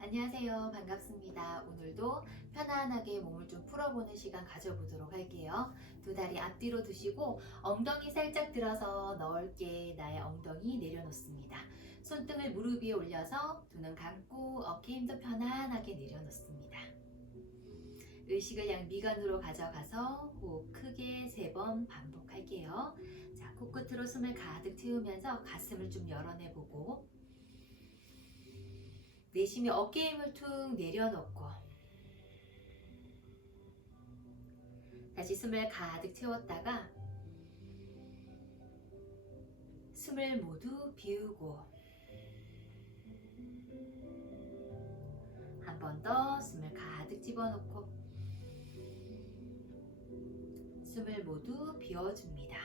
안녕하세요. 반갑습니다. 오늘도 편안하게 몸을 좀 풀어보는 시간 가져보도록 할게요. 두 다리 앞뒤로 두시고 엉덩이 살짝 들어서 넓게 나의 엉덩이 내려놓습니다. 손등을 무릎 위에 올려서 두 눈 감고 어깨 힘도 편안하게 내려놓습니다. 의식을 양미간으로 가져가서 호흡 크게 세 번 반복할게요. 자, 코끝으로 숨을 가득 채우면서 가슴을 좀 열어내보고 내쉬며 어깨 힘을 툭 내려놓고 다시 숨을 가득 채웠다가 숨을 모두 비우고 한 번 더 숨을 가득 집어넣고 숨을 모두 비워줍니다.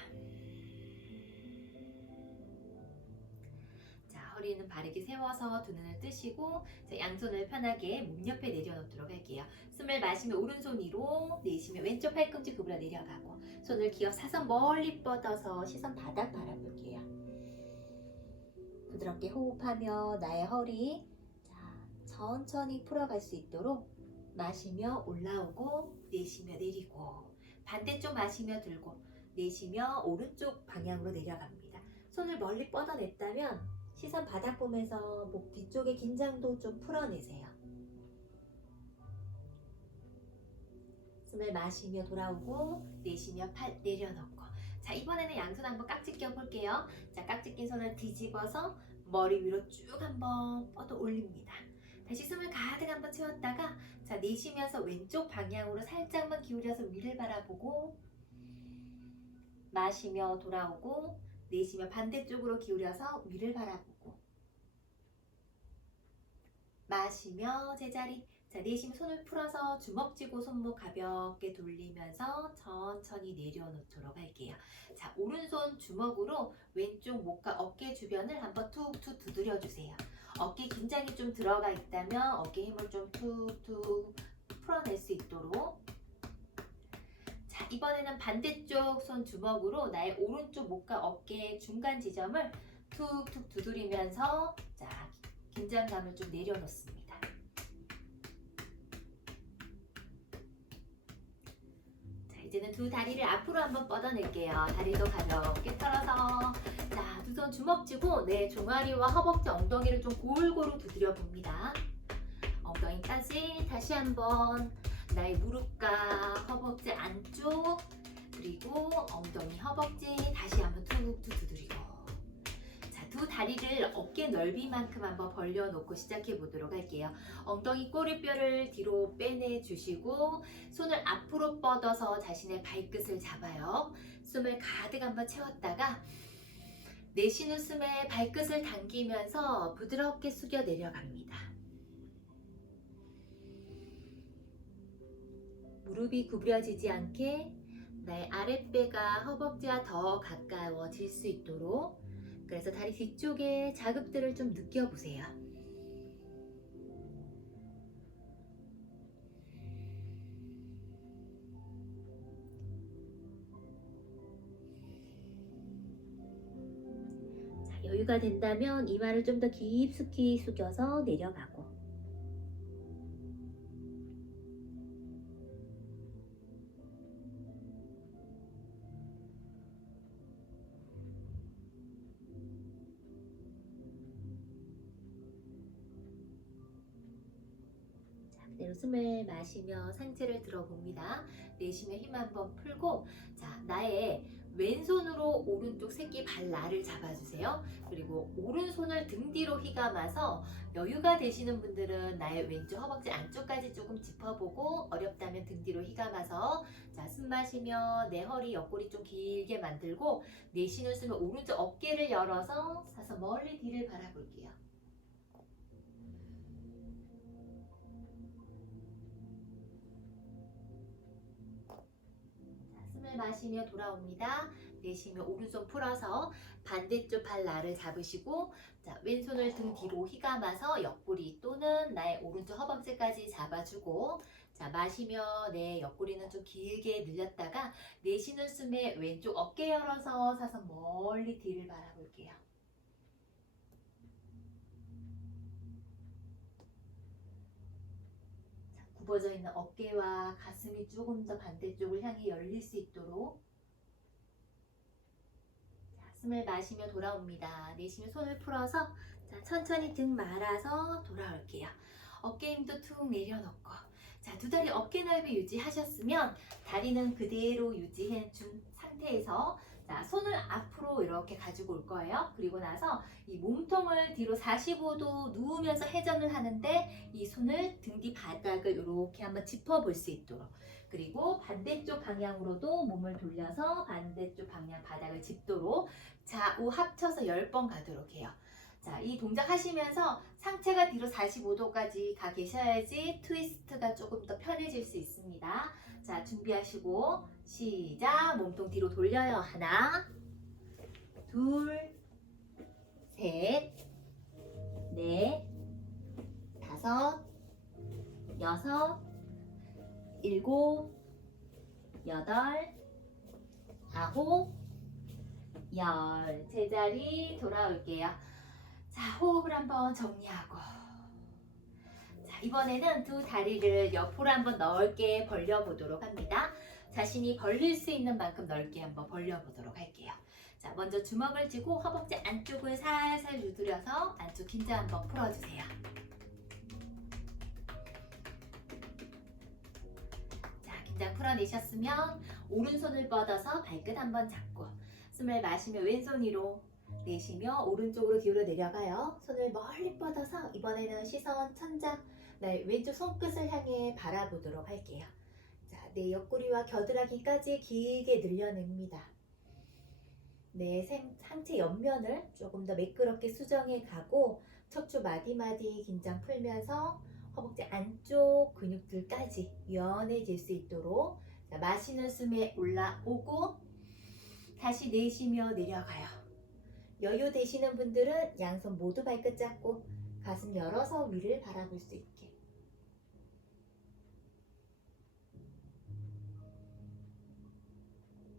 허리는 바르게 세워서 두 눈을 뜨시고 자, 양손을 편하게 몸 옆에 내려놓도록 할게요. 숨을 마시며 오른손 위로 내쉬며 왼쪽 팔꿈치 구부려 내려가고 손을 기어 사선 멀리 뻗어서 시선 바닥 바라볼게요. 부드럽게 호흡하며 나의 허리 자, 천천히 풀어갈 수 있도록 마시며 올라오고 내쉬며 내리고 반대쪽 마시며 들고 내쉬며 오른쪽 방향으로 내려갑니다. 손을 멀리 뻗어냈다면 시선 바닥 보면서 목 뒤쪽의 긴장도 좀 풀어내세요. 숨을 마시며 돌아오고 내쉬며 팔 내려놓고 자 이번에는 양손 한번 깍지 껴볼게요. 자 깍지 낀 손을 뒤집어서 머리 위로 쭉 한번 뻗어 올립니다. 다시 숨을 가득 한번 채웠다가 자 내쉬면서 왼쪽 방향으로 살짝만 기울여서 위를 바라보고 마시며 돌아오고 내쉬며 반대쪽으로 기울여서 위를 바라보고. 마시며 제자리. 자 내쉬며 손을 풀어서 주먹 쥐고 손목 가볍게 돌리면서 천천히 내려놓도록 할게요. 자 오른손 주먹으로 왼쪽 목과 어깨 주변을 한번 툭툭 두드려 주세요. 어깨 긴장이 좀 들어가 있다면 어깨 힘을 좀 툭툭 풀어낼 수 있도록 자, 이번에는 반대쪽 손 주먹으로 나의 오른쪽 목과 어깨 중간 지점을 툭툭 두드리면서 자, 긴장감을 좀 내려놓습니다. 자, 이제는 두 다리를 앞으로 한번 뻗어낼게요. 다리도 가볍게 털어서 자, 두 손 주먹 쥐고 내 종아리와 허벅지 엉덩이를 좀 골고루 두드려 봅니다. 엉덩이까지 다시 한번 나의 무릎과 허벅지 안쪽 그리고 엉덩이 허벅지 다시 한번 툭툭 두드리고 자, 두 다리를 어깨 넓이만큼 한번 벌려놓고 시작해 보도록 할게요. 엉덩이 꼬리뼈를 뒤로 빼내 주시고 손을 앞으로 뻗어서 자신의 발끝을 잡아요. 숨을 가득 한번 채웠다가 내쉬는 숨에 발끝을 당기면서 부드럽게 숙여 내려갑니다. 무릎이 구부려지지 않게 나의 아랫배가 허벅지와 더 가까워질 수 있도록 그래서 다리 뒤쪽에 자극들을 좀 느껴보세요. 자, 여유가 된다면 이마를 좀 더 깊숙이 숙여서 내려가고 숨을 마시며 상체를 들어봅니다. 내쉬며 힘 한번 풀고 자, 나의 왼손으로 오른쪽 새끼 발날을 잡아주세요. 그리고 오른손을 등 뒤로 휘감아서 여유가 되시는 분들은 나의 왼쪽 허벅지 안쪽까지 조금 짚어보고 어렵다면 등 뒤로 휘감아서 자, 숨 마시며 내 허리 옆구리 좀 길게 만들고 내쉬는 숨에 오른쪽 어깨를 열어서 사서 멀리 뒤를 바라볼게요. 마시며 돌아옵니다. 내쉬며 오른손 풀어서 반대쪽 발 날을 잡으시고 자, 왼손을 등 뒤로 휘감아서 옆구리 또는 나의 오른쪽 허벅지까지 잡아주고 자, 마시며 내 옆구리는 좀 길게 늘렸다가 내쉬는 숨에 왼쪽 어깨 열어서 사선 멀리 뒤를 바라볼게요. 굽어져 있는 어깨와 가슴이 조금 더 반대쪽을 향해 열릴 수 있도록 자, 숨을 마시며 돌아옵니다. 내쉬며 손을 풀어서 자, 천천히 등 말아서 돌아올게요. 어깨 힘도 툭 내려놓고 자, 두 다리 어깨 넓이 유지하셨으면 다리는 그대로 유지해 준 상태에서 자, 손을 앞으로 이렇게 가지고 올 거예요. 그리고 나서 이 몸통을 뒤로 45도 누우면서 회전을 하는데 이 손을 등 뒤 바닥을 이렇게 한번 짚어볼 수 있도록 그리고 반대쪽 방향으로도 몸을 돌려서 반대쪽 방향 바닥을 짚도록 좌우 합쳐서 10번 가도록 해요. 자, 이 동작 하시면서 상체가 뒤로 45도까지 가 계셔야지 트위스트가 조금 더 편해질 수 있습니다. 자, 준비하시고 시작. 몸통 뒤로 돌려요. 하나, 둘, 셋, 넷, 다섯, 여섯, 일곱, 여덟, 아홉, 열. 제자리 돌아올게요. 자, 호흡을 한번 정리하고. 자, 이번에는 두 다리를 옆으로 한번 넓게 벌려보도록 합니다. 자신이 벌릴 수 있는 만큼 넓게 한번 벌려보도록 할게요. 자, 먼저 주먹을 쥐고 허벅지 안쪽을 살살 두드려서 안쪽 긴장 한번 풀어주세요. 자, 긴장 풀어내셨으면 오른손을 뻗어서 발끝 한번 잡고 숨을 마시며 왼손 위로 내쉬며 오른쪽으로 기울여 내려가요. 손을 멀리 뻗어서 이번에는 시선 천장, 네, 왼쪽 손끝을 향해 바라보도록 할게요. 자, 내 옆구리와 겨드랑이까지 길게 늘려냅니다. 내 생- 상체 옆면을 조금 더 매끄럽게 수정해 가고 척추 마디마디 긴장 풀면서 허벅지 안쪽 근육들까지 유연해질 수 있도록 자, 마시는 숨에 올라오고 다시 내쉬며 내려가요. 여유 되시는 분들은 양손 모두 발끝 잡고 가슴 열어서 위를 바라볼 수 있게.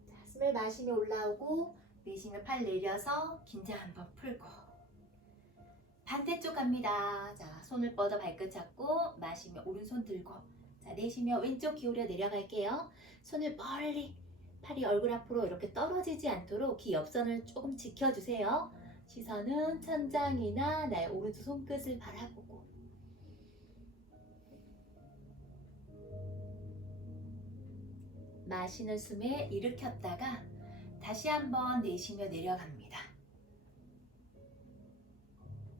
자, 숨을 마시며 올라오고 내쉬며 팔 내려서 긴장 한번 풀고 반대쪽 갑니다. 자, 손을 뻗어 발끝 잡고 마시며 오른손 들고 자, 내쉬며 왼쪽 기울여 내려갈게요. 손을 멀리 팔이 얼굴 앞으로 이렇게 떨어지지 않도록 귀 옆선을 조금 지켜주세요. 시선은 천장이나 나의 오른쪽 손끝을 바라보고 마시는 숨에 일으켰다가 다시 한번 내쉬며 내려갑니다.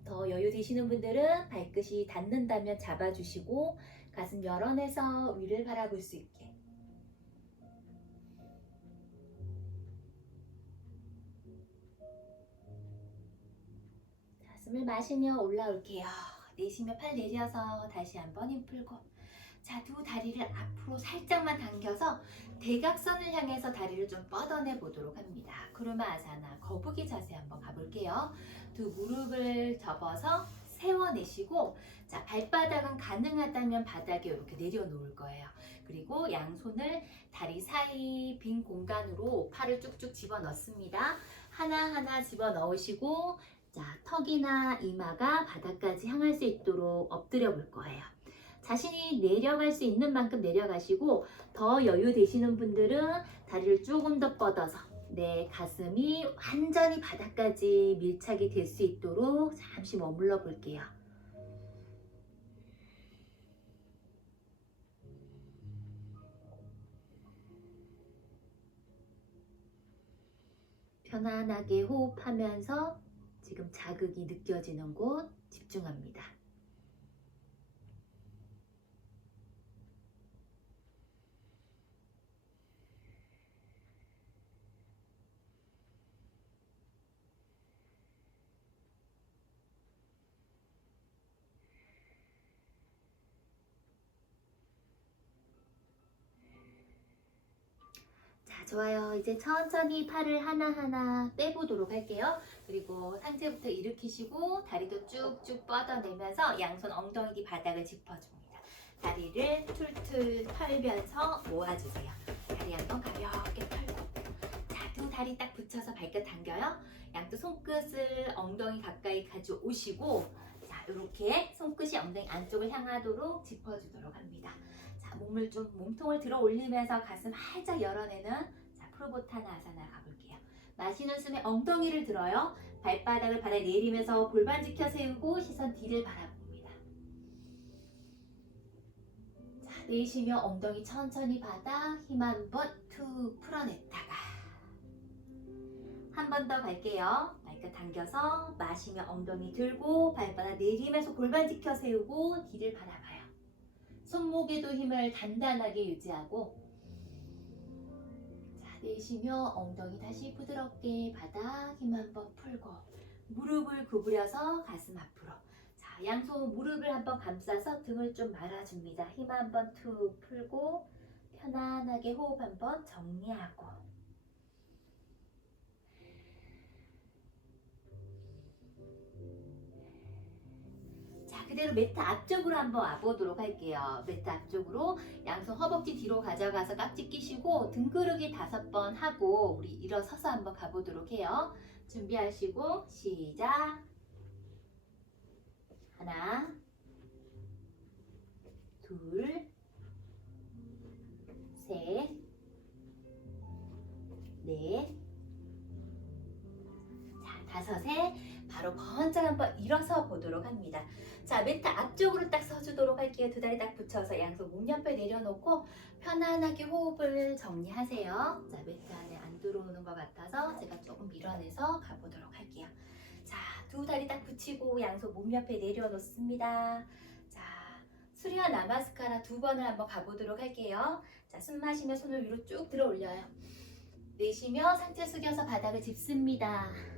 더 여유 되시는 분들은 발끝이 닿는다면 잡아주시고 가슴 열어내서 위를 바라볼 수 있게 숨을 마시며 올라올게요. 내쉬며 팔 내려서 다시 한번 힘 풀고 자, 두 다리를 앞으로 살짝만 당겨서 대각선을 향해서 다리를 좀 뻗어내 보도록 합니다. 구르마 아사나 거북이 자세 한번 가볼게요. 두 무릎을 접어서 세워내시고 자, 발바닥은 가능하다면 바닥에 이렇게 내려놓을 거예요. 그리고 양손을 다리 사이 빈 공간으로 팔을 쭉쭉 집어 넣습니다. 하나하나 집어 넣으시고 자, 턱이나 이마가 바닥까지 향할 수 있도록 엎드려 볼 거예요. 자신이 내려갈 수 있는 만큼 내려가시고 더 여유 되시는 분들은 다리를 조금 더 뻗어서 내 가슴이 완전히 바닥까지 밀착이 될 수 있도록 잠시 머물러 볼게요. 편안하게 호흡하면서 지금 자극이 느껴지는 곳 집중합니다. 자, 좋아요. 이제 천천히 팔을 하나하나 빼보도록 할게요. 그리고 상체부터 일으키시고 다리도 쭉쭉 뻗어내면서 양손 엉덩이 뒤 바닥을 짚어줍니다. 다리를 툴툴 털면서 모아주세요. 다리 한번 가볍게 털고 자, 두 다리 딱 붙여서 발끝 당겨요. 양쪽 손끝을 엉덩이 가까이 가져오시고 자, 이렇게 손끝이 엉덩이 안쪽을 향하도록 짚어주도록 합니다. 자, 몸을 좀 몸통을 들어 올리면서 가슴 활짝 열어내는 자, 프로보타나 아사나 가볼게요. 마시는 숨에 엉덩이를 들어요. 발바닥을 바닥에 내리면서 골반 지켜 세우고 시선 뒤를 바라봅니다. 자, 내쉬며 엉덩이 천천히 받아 힘한 번 툭 풀어냈다가 한 번 더 갈게요. 발끝 당겨서 마시며 엉덩이 들고 발바닥 내리면서 골반 지켜 세우고 뒤를 바라봐요. 손목에도 힘을 단단하게 유지하고 자, 내쉬며 엉덩이 다시 부드럽게 바닥 힘 한번 풀고 무릎을 구부려서 가슴 앞으로 자, 양손 무릎을 한번 감싸서 등을 좀 말아줍니다. 힘 한번 툭 풀고 편안하게 호흡 한번 정리하고 그대로 매트 앞쪽으로 한번 와보도록 할게요. 매트 앞쪽으로 양손 허벅지 뒤로 가져가서 깍지 끼시고 등그르기 다섯 번 하고 우리 일어서서 한번 가보도록 해요. 준비하시고 시작. 하나, 둘, 셋, 넷, 자, 다섯에 바로 번쩍 한번 일어서 보도록 합니다. 자, 매트 앞쪽으로 딱 서주도록 할게요. 두 다리 딱 붙여서 양손 목 옆에 내려놓고 편안하게 호흡을 정리하세요. 자, 매트 안에 안 들어오는 것 같아서 제가 조금 밀어내서 가보도록 할게요. 자, 두 다리 딱 붙이고 양손 목 옆에 내려놓습니다. 자, 수리와 나마스카라 두 번을 한번 가보도록 할게요. 자, 숨 마시며 손을 위로 쭉 들어 올려요. 내쉬며 상체 숙여서 바닥을 짚습니다.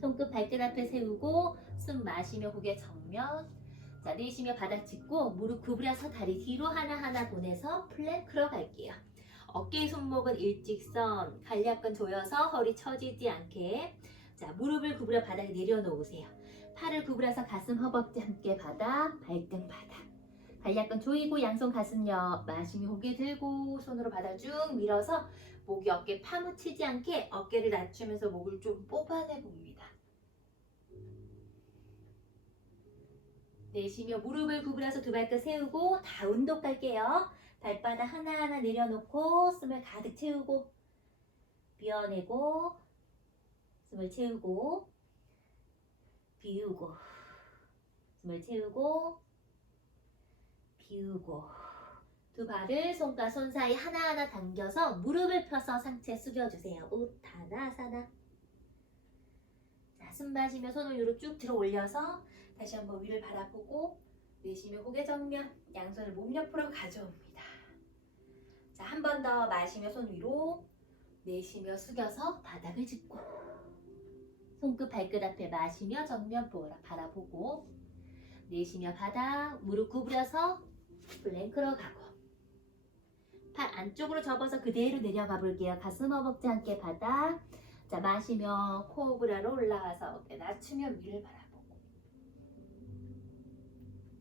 손끝 발끝 앞에 세우고 숨 마시며 고개 정면. 자 내쉬며 바닥 짚고 무릎 구부려서 다리 뒤로 하나하나 보내서 플랭크로 갈게요. 어깨 손목은 일직선 간략근 조여서 허리 처지지 않게. 자 무릎을 구부려 바닥에 내려놓으세요. 팔을 구부려서 가슴 허벅지 함께 바닥 발등 바닥. 간략근 조이고 양손 가슴 옆 마시며 고개 들고 손으로 바닥 쭉 밀어서 목이 어깨 파묻히지 않게 어깨를 낮추면서 목을 좀 뽑아내 봅니다. 내쉬며 무릎을 구부려서 두 발끝 세우고 다운독 갈게요. 발바닥 하나하나 내려놓고 숨을 가득 채우고 비워내고 숨을 채우고 비우고 숨을 채우고 비우고 두 발을 손과 손 사이 하나하나 당겨서 무릎을 펴서 상체 숙여주세요. 우타나사나. 자, 숨 마시며 손을 위로 쭉 들어 올려서 다시 한번 위를 바라보고 내쉬며 고개 정면, 양손을 몸 옆으로 가져옵니다. 자, 한 번 더 마시며 손 위로 내쉬며 숙여서 바닥을 짚고 손끝 발끝 앞에 마시며 정면 보라 바라보고 내쉬며 바닥 무릎 구부려서 플랭크로 가고 팔 안쪽으로 접어서 그대로 내려가 볼게요. 가슴 허벅지 함께 바닥. 자 마시며 코브라로 올라와서 어깨 낮추며 위를 바라보고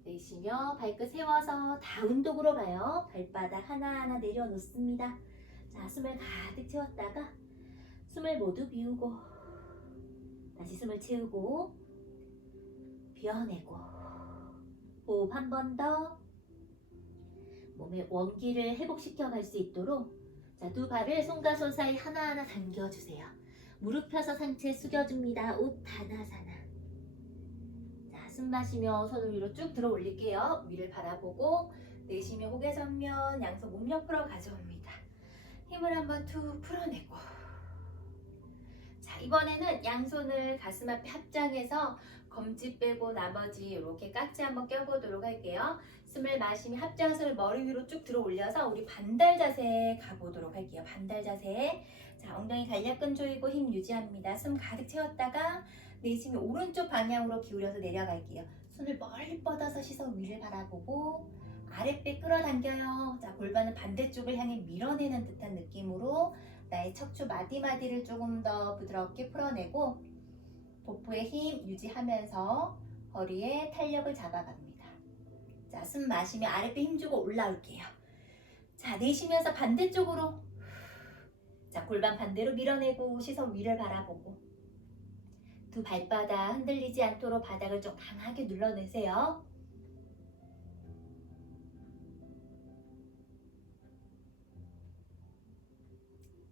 내쉬며 발끝 세워서 다운독으로 가요. 발바닥 하나하나 내려놓습니다. 자 숨을 가득 채웠다가 숨을 모두 비우고 다시 숨을 채우고 비워내고 호흡 한 번 더 몸의 원기를 회복시켜 갈 수 있도록 자, 두 발을 손과 손 사이 하나하나 당겨주세요. 무릎 펴서 상체 숙여줍니다. 우타나사나. 자, 숨 마시며 손을 위로 쭉 들어 올릴게요. 위를 바라보고 내쉬며 고개 전면 양손 몸 옆으로 가져옵니다. 힘을 한번 툭 풀어내고 자, 이번에는 양손을 가슴 앞에 합장해서 검지 빼고 나머지 이렇게 깍지 한번 껴보도록 할게요. 숨을 마시며 합장선을 머리 위로 쭉 들어 올려서 우리 반달 자세 가보도록 할게요. 반달 자세. 자, 엉덩이 간략근 조이고 힘 유지합니다. 숨 가득 채웠다가 내쉬며 오른쪽 방향으로 기울여서 내려갈게요. 손을 멀리 뻗어서 시선 위를 바라보고 아랫배 끌어당겨요. 자, 골반은 반대쪽을 향해 밀어내는 듯한 느낌으로 나의 척추 마디마디를 조금 더 부드럽게 풀어내고 복부의 힘 유지하면서 허리에 탄력을 잡아갑니다. 자, 숨 마시며 아랫배 힘주고 올라올게요. 자, 내쉬면서 반대쪽으로. 자, 골반 반대로 밀어내고 시선 위를 바라보고. 두 발바닥 흔들리지 않도록 바닥을 좀 강하게 눌러내세요.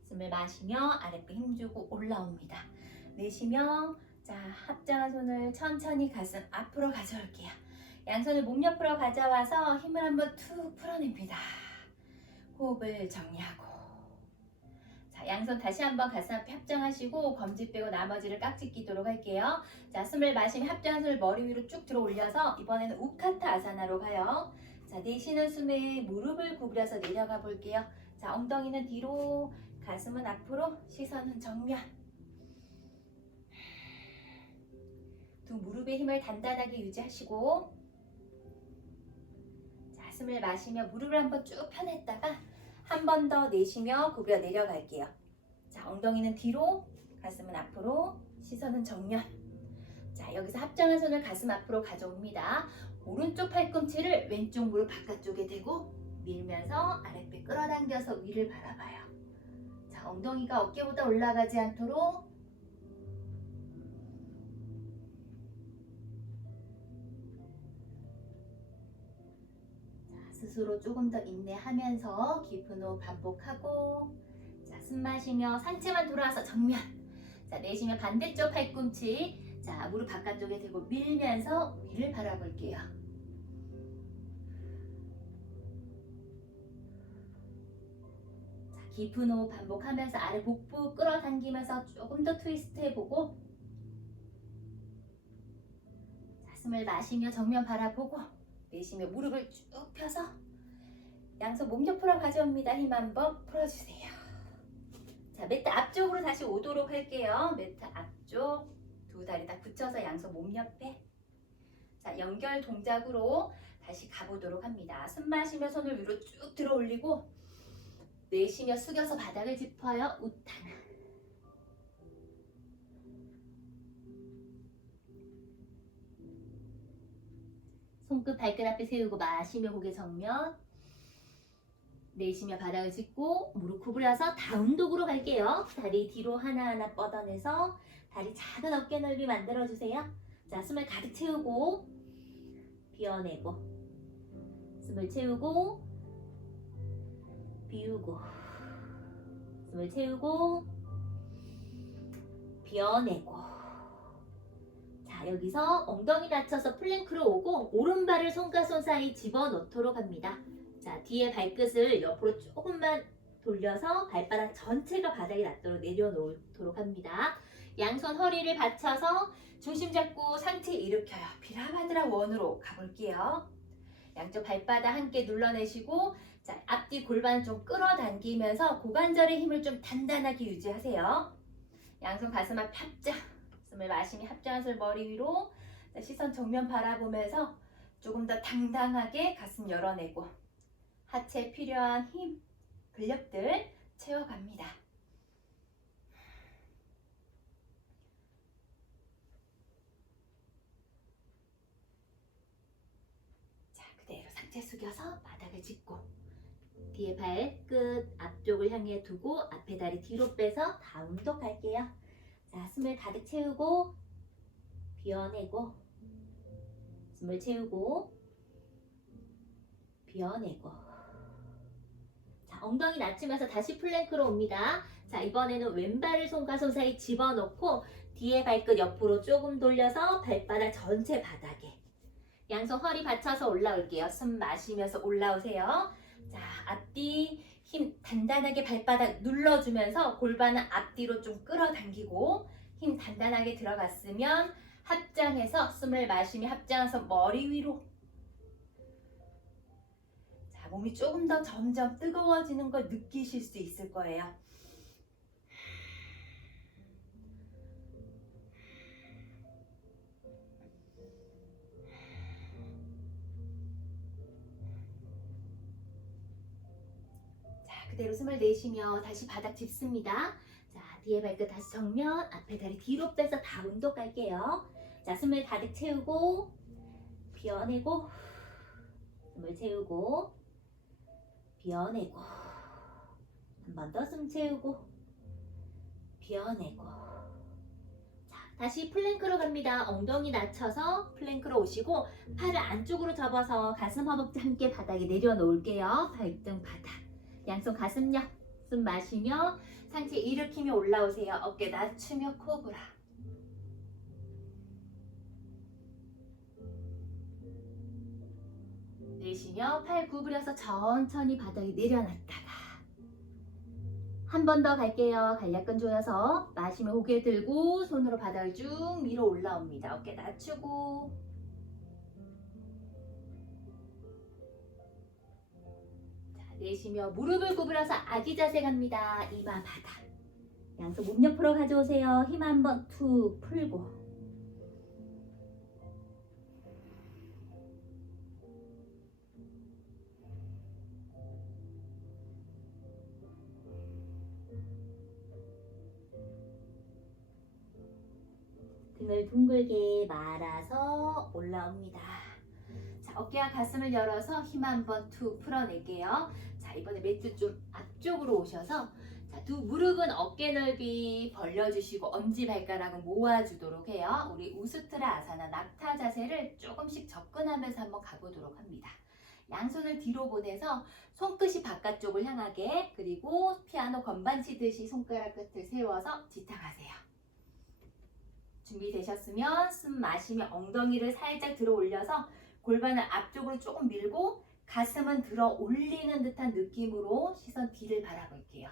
숨을 마시며 아랫배 힘주고 올라옵니다. 내쉬며 자 합장한 손을 천천히 가슴 앞으로 가져올게요. 양손을 몸 옆으로 가져와서 힘을 한번 툭 풀어냅니다. 호흡을 정리하고 자 양손 다시 한번 가슴 앞에 합장하시고 검지 빼고 나머지를 깍지 끼도록 할게요. 자 숨을 마시며 합장한 손을 머리 위로 쭉 들어 올려서 이번에는 우카타 아사나로 가요. 자 내쉬는 숨에 무릎을 구부려서 내려가 볼게요. 자 엉덩이는 뒤로 가슴은 앞으로 시선은 정면 두 무릎의 힘을 단단하게 유지하시고 자 숨을 마시며 무릎을 한번 쭉 펴냈다가 한 번 더 내쉬며 구부려 내려갈게요. 자 엉덩이는 뒤로 가슴은 앞으로 시선은 정면. 자 여기서 합장한 손을 가슴 앞으로 가져옵니다. 오른쪽 팔꿈치를 왼쪽 무릎 바깥쪽에 대고 밀면서 아랫배 끌어당겨서 위를 바라봐요. 자, 엉덩이가 어깨보다 올라가지 않도록 스스로 조금 더 인내하면서 깊은 호흡 반복하고 자, 숨 마시며 상체만 돌아와서 정면 자, 내쉬며 반대쪽 팔꿈치 자, 무릎 바깥쪽에 대고 밀면서 위를 바라볼게요. 자, 깊은 호흡 반복하면서 아래 복부 끌어당기면서 조금 더 트위스트 해보고 자, 숨을 마시며 정면 바라보고 내쉬며 무릎을 쭉 펴서 양손 몸 옆으로 가져옵니다. 힘 한번 풀어주세요. 자, 매트 앞쪽으로 다시 오도록 할게요. 매트 앞쪽 두 다리 딱 붙여서 양손 몸 옆에 자, 연결 동작으로 다시 가보도록 합니다. 숨 마시며 손을 위로 쭉 들어 올리고 내쉬며 숙여서 바닥을 짚어요. 우타나. 손끝 발끝 앞에 세우고 마시며 고개 정면. 내쉬며 바닥을 짚고 무릎 구부려서 다운독으로 갈게요. 다리 뒤로 하나하나 뻗어내서 다리 작은 어깨 넓이 만들어주세요. 자, 숨을 가득 채우고 비워내고 숨을 채우고 비우고 숨을 채우고 비워내고 자 여기서 엉덩이 낮춰서 플랭크로 오고 오른발을 손과 손 사이 집어넣도록 합니다 자 뒤에 발끝을 옆으로 조금만 돌려서 발바닥 전체가 바닥에 닿도록 내려놓도록 합니다 양손 허리를 받쳐서 중심 잡고 상체 일으켜요 비라바드라 원으로 가볼게요 양쪽 발바닥 함께 눌러내시고 자, 앞뒤 골반 좀 끌어당기면서 고관절의 힘을 좀 단단하게 유지하세요. 양손 가슴 앞 합장. 숨을 마시며 합장한 손 머리 위로 자, 시선 정면 바라보면서 조금 더 당당하게 가슴 열어내고 하체에 필요한 힘, 근력들 채워갑니다. 자, 그대로 상체 숙여서 바닥을 짚고 뒤에 발끝 앞쪽을 향해 두고 앞에 다리 뒤로 빼서 다운독 할게요. 자, 숨을 가득 채우고 비워내고 숨을 채우고 비워내고 자, 엉덩이 낮추면서 다시 플랭크로 옵니다. 자, 이번에는 왼발을 손과 손 사이 집어넣고 뒤에 발끝 옆으로 조금 돌려서 발바닥 전체 바닥에 양손 허리 받쳐서 올라올게요. 숨 마시면서 올라오세요. 자, 앞뒤 힘 단단하게 발바닥 눌러주면서 골반은 앞뒤로 좀 끌어당기고 힘 단단하게 들어갔으면 합장해서 숨을 마시며 합장해서 머리 위로 자, 몸이 조금 더 점점 뜨거워지는 걸 느끼실 수 있을 거예요. 그대로 숨을 내쉬며 다시 바닥 짚습니다. 자, 뒤에 발끝 다시 정면, 앞에 다리 뒤로 빼서 다운독 갈게요. 자, 숨을 가득 채우고, 비워내고, 숨을 채우고, 비워내고, 한 번 더 숨 채우고, 비워내고. 자, 다시 플랭크로 갑니다. 엉덩이 낮춰서 플랭크로 오시고 팔을 안쪽으로 접어서 가슴 허벅지 함께 바닥에 내려놓을게요. 발등 바닥. 양손 가슴력. 숨 마시며 상체 일으키며 올라오세요. 어깨 낮추며 코브라. 내쉬며 팔 구부려서 천천히 바닥에 내려놨다가 한 번 더 갈게요. 간략근 조여서 마시며 고개 들고 손으로 바닥을 쭉 밀어 올라옵니다. 어깨 낮추고 내쉬며 무릎을 구부려서 아기 자세 갑니다. 이마 바닥 양손 몸 옆으로 가져오세요. 힘 한번 툭 풀고 등을 둥글게 말아서 올라옵니다. 자, 어깨와 가슴을 열어서 힘 한번 툭 풀어낼게요. 자, 이번에 매트 좀 앞쪽으로 오셔서 자, 두 무릎은 어깨 넓이 벌려주시고 엄지 발가락은 모아주도록 해요. 우리 우스트라 아사나 낙타 자세를 조금씩 접근하면서 한번 가보도록 합니다. 양손을 뒤로 보내서 손끝이 바깥쪽을 향하게 그리고 피아노 건반 치듯이 손가락 끝을 세워서 지탱하세요. 준비되셨으면 숨 마시며 엉덩이를 살짝 들어 올려서 골반을 앞쪽으로 조금 밀고 가슴은 들어 올리는 듯한 느낌으로 시선 뒤를 바라볼게요.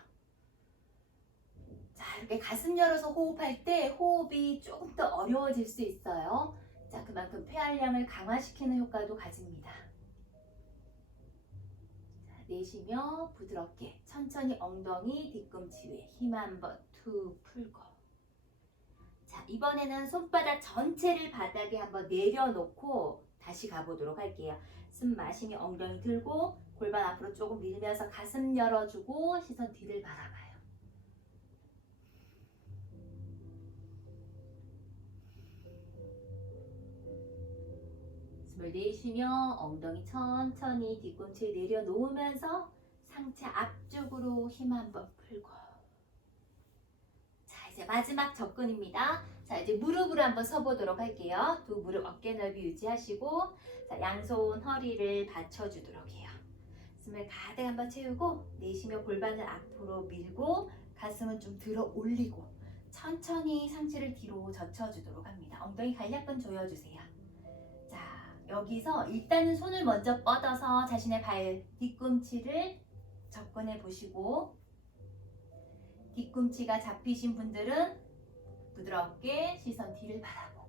자, 이렇게 가슴 열어서 호흡할 때 호흡이 조금 더 어려워질 수 있어요. 자, 그만큼 폐활량을 강화시키는 효과도 가집니다. 자, 내쉬며 부드럽게 천천히 엉덩이 뒤꿈치 위에 힘 한번 툭 풀고 자, 이번에는 손바닥 전체를 바닥에 한번 내려놓고 다시 가보도록 할게요. 숨 마시며 엉덩이 들고 골반 앞으로 조금 밀면서 가슴 열어주고 시선 뒤를 바라봐요. 숨을 내쉬며 엉덩이 천천히 뒤꿈치에 내려놓으면서 상체 앞쪽으로 힘 한번 풀고 자 이제 마지막 접근입니다. 자 이제 무릎으로 한번 서보도록 할게요. 두 무릎 어깨 넓이 유지하시고 자 양손 허리를 받쳐주도록 해요. 숨을 가득 한번 채우고 내쉬며 골반을 앞으로 밀고 가슴은 좀 들어 올리고 천천히 상체를 뒤로 젖혀주도록 합니다. 엉덩이 간략근 조여주세요. 자 여기서 일단은 손을 먼저 뻗어서 자신의 발 뒤꿈치를 접근해 보시고 뒤꿈치가 잡히신 분들은 부드럽게 시선 뒤를 바라보고.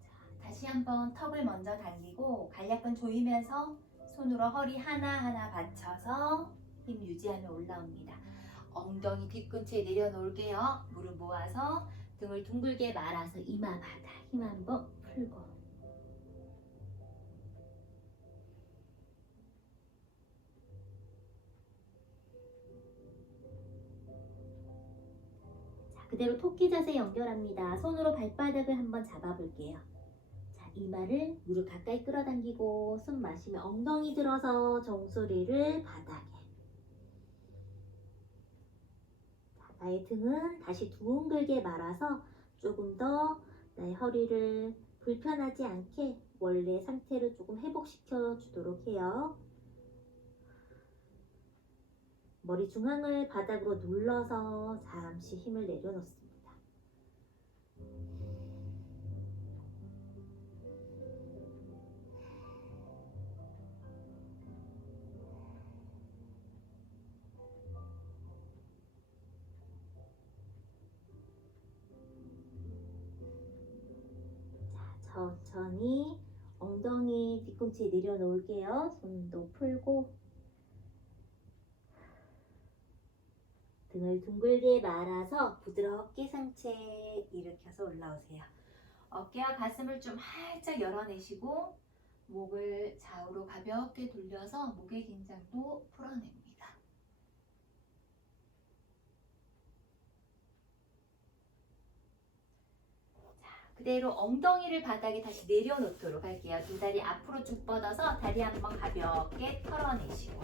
자, 다시 한번 턱을 먼저 당기고 간략근 조이면서 손으로 허리 하나하나 받쳐서 힘 유지하며 올라옵니다. 엉덩이 뒤꿈치에 내려놓을게요. 무릎 모아서 등을 둥글게 말아서 이마 바닥 힘 한번 풀고 자 그대로 토끼 자세 연결합니다. 손으로 발바닥을 한번 잡아볼게요. 자 이마를 무릎 가까이 끌어당기고 숨 마시며 엉덩이 들어서 정수리를 바닥에 나의 등은 다시 둥글게 말아서 조금 더 나의 허리를 불편하지 않게 원래 상태를 조금 회복시켜 주도록 해요. 머리 중앙을 바닥으로 눌러서 잠시 힘을 내려놓습니다. 천천히 엉덩이 뒤꿈치에 내려놓을게요. 손도 풀고 등을 둥글게 말아서 부드럽게 상체 일으켜서 올라오세요. 어깨와 가슴을 좀 활짝 열어내시고 목을 좌우로 가볍게 돌려서 목의 긴장도 풀어냅니다. 그대로 엉덩이를 바닥에 다시 내려놓도록 할게요. 두 다리 앞으로 쭉 뻗어서 다리 한번 가볍게 털어내시고.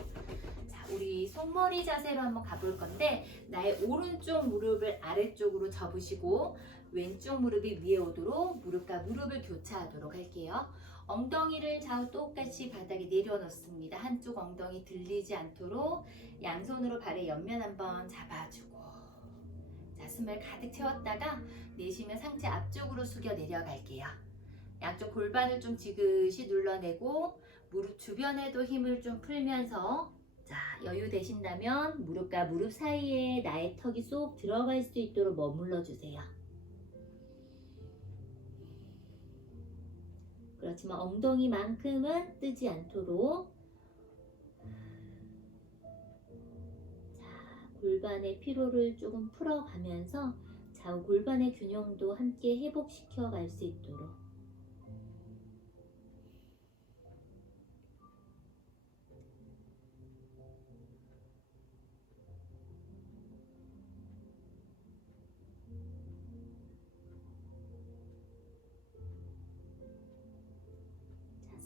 자, 우리 손머리 자세로 한번 가볼 건데, 나의 오른쪽 무릎을 아래쪽으로 접으시고, 왼쪽 무릎이 위에 오도록 무릎과 무릎을 교차하도록 할게요. 엉덩이를 좌우 똑같이 바닥에 내려놓습니다. 한쪽 엉덩이 들리지 않도록 양손으로 발의 옆면 한번 잡아주고 자 숨을 가득 채웠다가 내쉬면 상체 앞쪽으로 숙여 내려갈게요. 양쪽 골반을 좀 지그시 눌러내고 무릎 주변에도 힘을 좀 풀면서 자 여유 되신다면 무릎과 무릎 사이에 나의 턱이 쏙 들어갈 수 있도록 머물러 주세요. 그렇지만 엉덩이만큼은 뜨지 않도록 골반의 피로를 조금 풀어가면서 좌우 골반의 균형도 함께 회복시켜 갈 수 있도록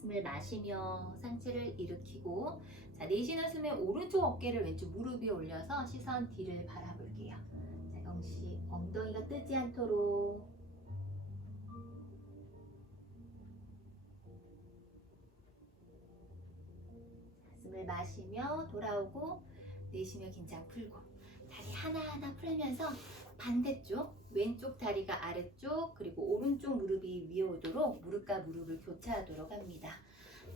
숨을 마시며 상체를 일으키고 자, 내쉬는 숨에 오른쪽 어깨를 왼쪽 무릎 위에 올려서 시선 뒤를 바라볼게요. 자, 영시 엉덩이가 뜨지 않도록 자, 숨을 마시며 돌아오고 내쉬며 긴장 풀고 다리 하나하나 풀면서 반대쪽 왼쪽 다리가 아래쪽 그리고 오른쪽 무릎이 위에 오도록 무릎과 무릎을 교차하도록 합니다.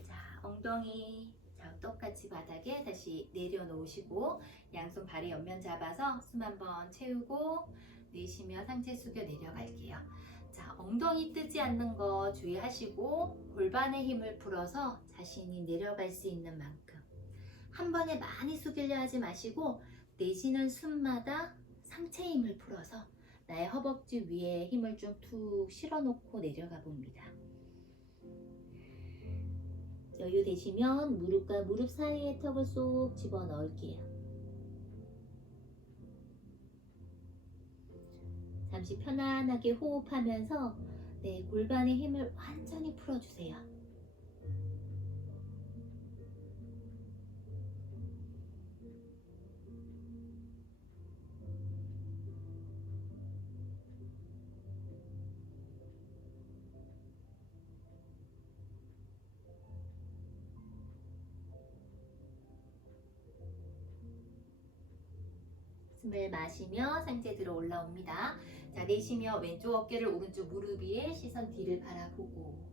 자 엉덩이 자, 똑같이 바닥에 다시 내려놓으시고 양손 발의 옆면 잡아서 숨 한번 채우고 내쉬며 상체 숙여 내려갈게요. 자 엉덩이 뜨지 않는 거 주의하시고 골반의 힘을 풀어서 자신이 내려갈 수 있는 만큼 한 번에 많이 숙이려 하지 마시고 내쉬는 숨마다 상체 힘을 풀어서 나의 허벅지 위에 힘을 좀 툭 실어놓고 내려가 봅니다. 여유 되시면 무릎과 무릎 사이에 턱을 쏙 집어 넣을게요. 잠시 편안하게 호흡하면서 네, 골반의 힘을 완전히 풀어주세요. 숨을 마시며 상체 들어 올라옵니다. 자, 내쉬며 왼쪽 어깨를 오른쪽 무릎 위에 시선 뒤를 바라보고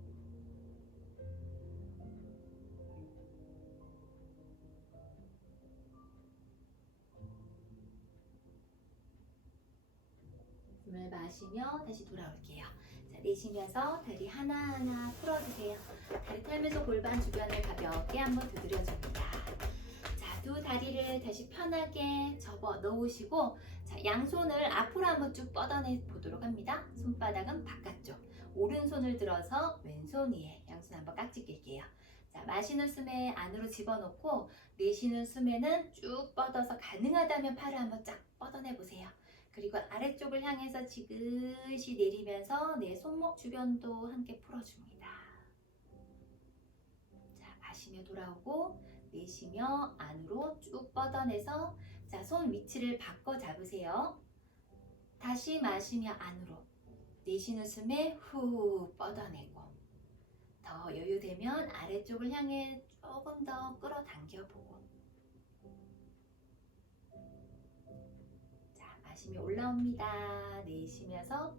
숨을 마시며 다시 돌아올게요. 자, 내쉬면서 다리 하나하나 풀어주세요. 다리 털면서 골반 주변을 가볍게 한번 두드려줍니다. 자, 두 다리를 다시 편하게 접어 넣으시고 자, 양손을 앞으로 한번 쭉 뻗어내 보도록 합니다. 손바닥은 바깥쪽. 오른손을 들어서 왼손 위에 양손 한번 깍지 낄게요. 자, 마시는 숨에 안으로 집어넣고 내쉬는 숨에는 쭉 뻗어서 가능하다면 팔을 한번 쫙 뻗어내 보세요. 그리고 아래쪽을 향해서 지그시 내리면서 내 손목 주변도 함께 풀어줍니다. 자, 마시며 돌아오고 내쉬며 안으로 쭉 뻗어내서 자, 손 위치를 바꿔 잡으세요. 다시 마시며 안으로 내쉬는 숨에 후 뻗어내고 더 여유되면 아래쪽을 향해 조금 더 끌어당겨 보고 자, 마시며 올라옵니다. 내쉬면서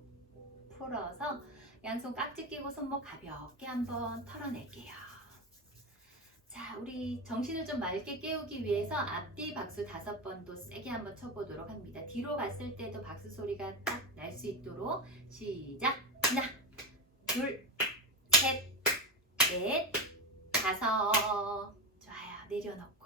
풀어서 양손 깍지 끼고 손목 가볍게 한번 털어낼게요. 자, 우리 정신을 좀 맑게 깨우기 위해서 앞뒤 박수 다섯 번도 세게 한번 쳐보도록 합니다. 뒤로 갔을 때도 박수 소리가 딱 날 수 있도록 시작! 하나, 둘, 셋, 넷, 다섯. 좋아요. 내려놓고.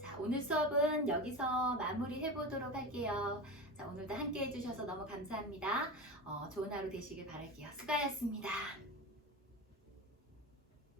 자, 오늘 수업은 여기서 마무리 해 보도록 할게요. 자, 오늘도 함께 해주셔서 너무 감사합니다. 어, 좋은 하루 되시길 바랄게요. 수고하셨습니다.